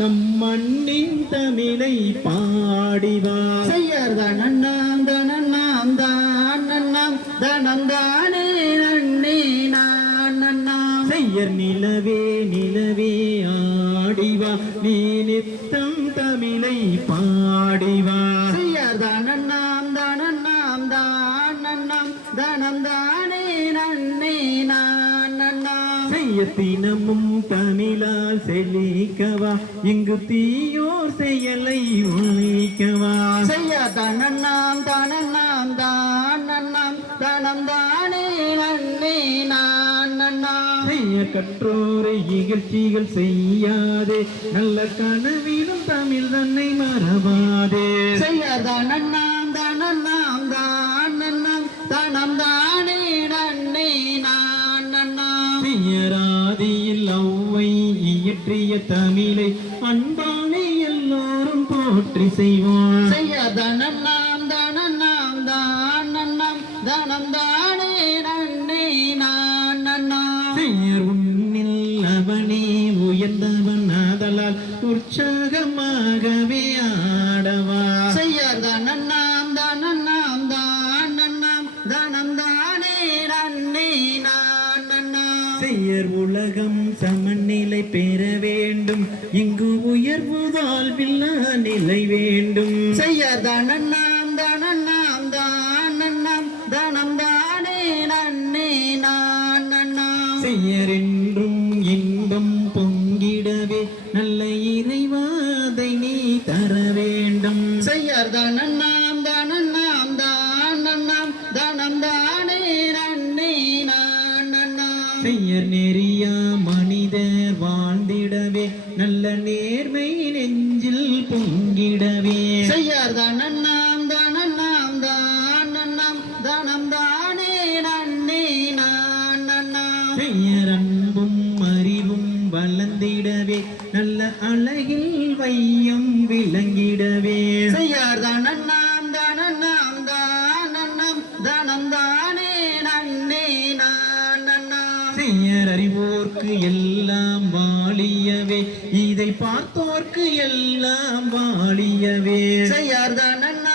நம் மண்ணின் தமிழை பாடிவா செய்யர் தனன்னாம் தனன்னாம் தானன்னாம் தனந்தானே நன்னே நானன்னாம் செய்யர் நிலவே நிலவே ஆடிவா நீ நித்தம் தமிழை பாடிவா செய்யர் தனன்னாம் தனன்னாம் தானன்னாம் தனந்தானே நன்னே நானன்னாம் செய்ய தினமும் தமிழால் செழிக்கவா இங்கு தீயோர் செயலை ஒழிக்கவா செய்யர் தனன்னாம் தனன்னாம் தானன்னாம் தனந்தானே நன்னே நானன்னாம் செய்ய கற்றோரை இகழ்ச்சிகள் செய்யாதே நல்ல கனவிலும் தமிழ் தன்னை மறவாதே செய்யர் தனன்னாம் தனன்னாம் தானன்னாம் தனந்தானே நன்னே நானன்னாம் செய்யராதியில் ஒளவை இயற்றிய தமிழை அன்பாலே எல்லாரும் போற்றி செய்வார் செய்யர் தனன்னாம் தனன்னாம் தானன்னாம் தனந்தானே நன்னே நானன்னாம் செய்யர் உன்னில் அவனே உயர்ந்தவன் ஆதலால் உற்சாகமாகவே ஆடவா செய்யர் தனன்னாம் தனன்னாம் தானன்னாம் தனந்தானே நன்னே நானன்னாம் செய்யர் உலகம் சமநிலை பெற வேண்டும் இங்கு உயர்வுதால் வில்லா நிலை வேண்டும் செய்யர் தனன்னாம் தனன்னாம் தானன்னாம் தனந்தானே நன்னே நானன்னாம் செய்யர் என்றும் இன்பம் பொங்கிடவே நல்ல இறைவாதை நீ தர வேண்டும் செய்யர் தனன்னாம் தனன்னாம் தானன்னாம் தனந்தானே நன்னே நானன்னாம் செய்யர் நெறியா மனிதர் வாழ்ந்திடவே நல்ல நேர்மை நெஞ்சில் பொங்கிடவே செய்யர் தனன்னாம் தனன்னாம் தானன்னாம் தனந்தானே நன்னே நானன்னாம் செய்யர் அன்பும் அறிவும் வளர்ந்திடவே நல்ல அழகில் வையம் விளங்கிடவே செய்யர் தனன்னாம் தனன்னாம் தானன்னாம் தனந்தானே நன்னே நானன்னாம் செய்யர் அறிவோர்க்கு எல்லாம் வாழியவே இதை பார்த்தோர்க்கு எல்லாம் வாழியவே செய்யர் தனன்னாம்